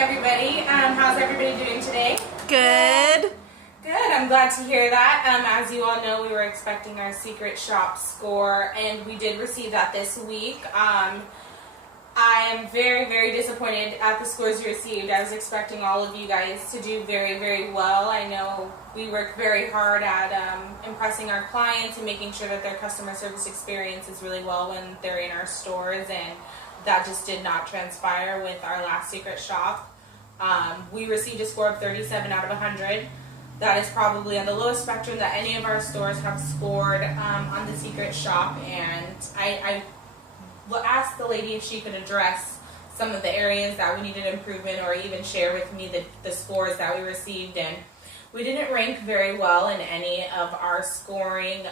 everybody. How's everybody doing today? Good. Good. I'm glad to hear that. As you all know, we were expecting our secret shop score, and we did receive that this week. I am very, very disappointed at the scores we received. I was expecting all of you guys to do very, very well. I know we work very hard at impressing our clients and making sure that their customer service experience is really well when they're in our stores, and that just did not transpire with our last secret shop. We received a score of 37 out of 100. That is probably on the lowest spectrum that any of our stores have scored on the secret shop, and I asked the lady if she could address some of the areas that we needed improvement, or even share with me the scores that we received, and we didn't rank very well in any of our scoring.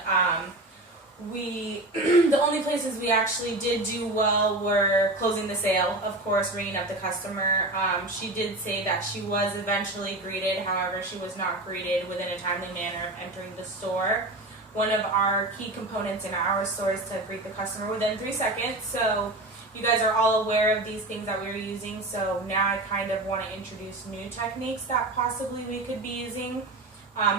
The only places we actually did do well were closing the sale, of course, ringing up the customer. She did say that she was eventually greeted, however, she was not greeted within a timely manner entering the store. One of our key components in our store is to greet the customer within 3 seconds, so you guys are all aware of these things that we were using, so now I kind of want to introduce new techniques that possibly we could be using.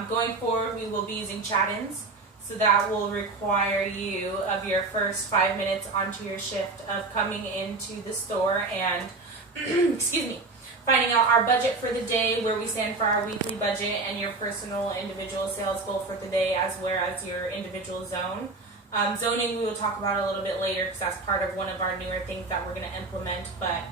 Going forward, we will be using chat-ins. So that will require you, of your first 5 minutes onto your shift, of coming into the store and excuse me, finding out our budget for the day, where we stand for our weekly budget, and your personal individual sales goal for the day, as well as your individual zone. Zoning we will talk about a little bit later, because that's part of one of our newer things that we're going to implement. But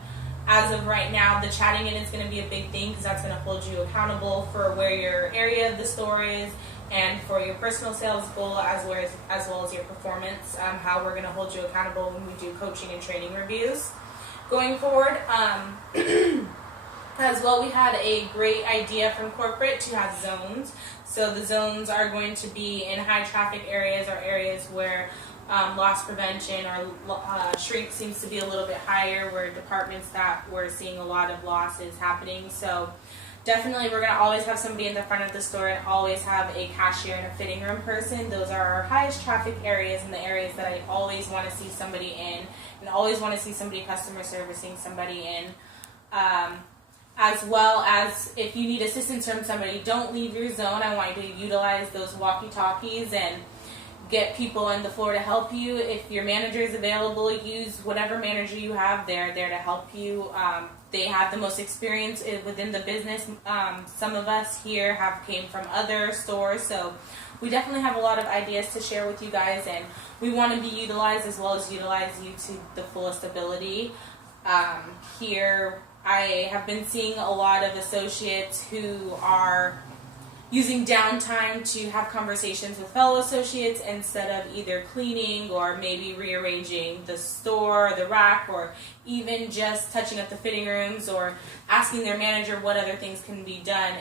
as of right now, the chatting in is going to be a big thing, because that's going to hold you accountable for where your area of the store is, and for your personal sales goal, as well as your performance, how we're going to hold you accountable when we do coaching and training reviews. Going forward, as well, we had a great idea from corporate to have zones. So the zones are going to be in high traffic areas, or areas where loss prevention or shrink seems to be a little bit higher, where departments that we're seeing a lot of losses happening. So definitely we're going to always have somebody in the front of the store, and always have a cashier and a fitting room person. Those are our highest traffic areas, and the areas that I always want to see somebody in, and always want to see somebody customer servicing somebody in. As well as, if you need assistance from somebody, don't leave your zone. I want you to utilize those walkie-talkies and get people on the floor to help you. If your manager is available, use whatever manager you have there to help you. They have the most experience within the business. Some of us here came from other stores, so we definitely have a lot of ideas to share with you guys, and we want to be utilized as well as utilize you to the fullest ability. Here, I have been seeing a lot of associates who are using downtime to have conversations with fellow associates, instead of either cleaning, or maybe rearranging the store, the rack, or even just touching up the fitting rooms, or asking their manager what other things can be done.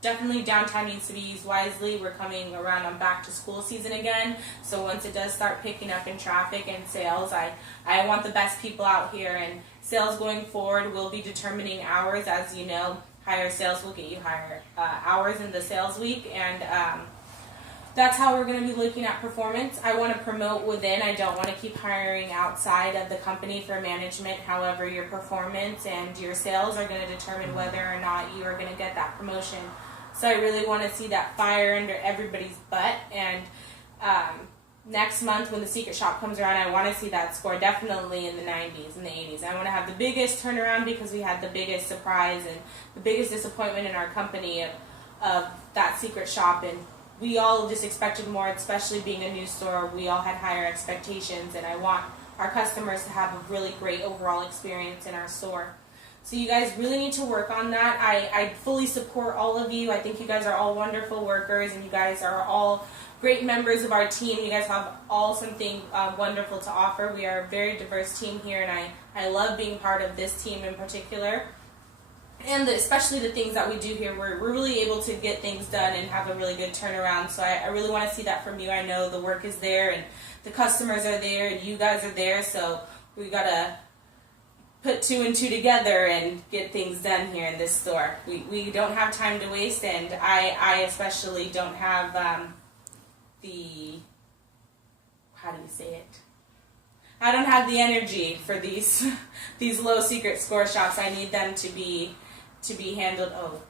Definitely downtime needs to be used wisely. We're coming around on back to school season again, so once it does start picking up in traffic and sales, I want the best people out here. And sales going forward will be determining hours. As you know, higher sales will get you higher hours in the sales week, and that's how we're going to be looking at performance. I want to promote within. I don't want to keep hiring outside of the company for management. However, your performance and your sales are going to determine whether or not you are going to get that promotion. So I really want to see that fire under everybody's butt, and next month when the secret shop comes around, I want to see that score definitely in the 90s and the 80s. I want to have the biggest turnaround, because we had the biggest surprise and the biggest disappointment in our company of that secret shop, and we all just expected more, especially being a new store. We all had higher expectations, and I want our customers to have a really great overall experience in our store. So you guys really need to work on that. I fully support all of you. I think you guys are all wonderful workers, and you guys are all great members of our team. You guys have all something wonderful to offer. We are a very diverse team here, and I love being part of this team in particular. And especially the things that we do here, we're really able to get things done and have a really good turnaround. So I really want to see that from you. I know the work is there, and the customers are there, and you guys are there, so we got to put 2 and 2 together and get things done here in this store. We don't have time to waste, and I especially don't have how do you say it? I don't have the energy for these these low secret score shops. I need them to be handled. Oh.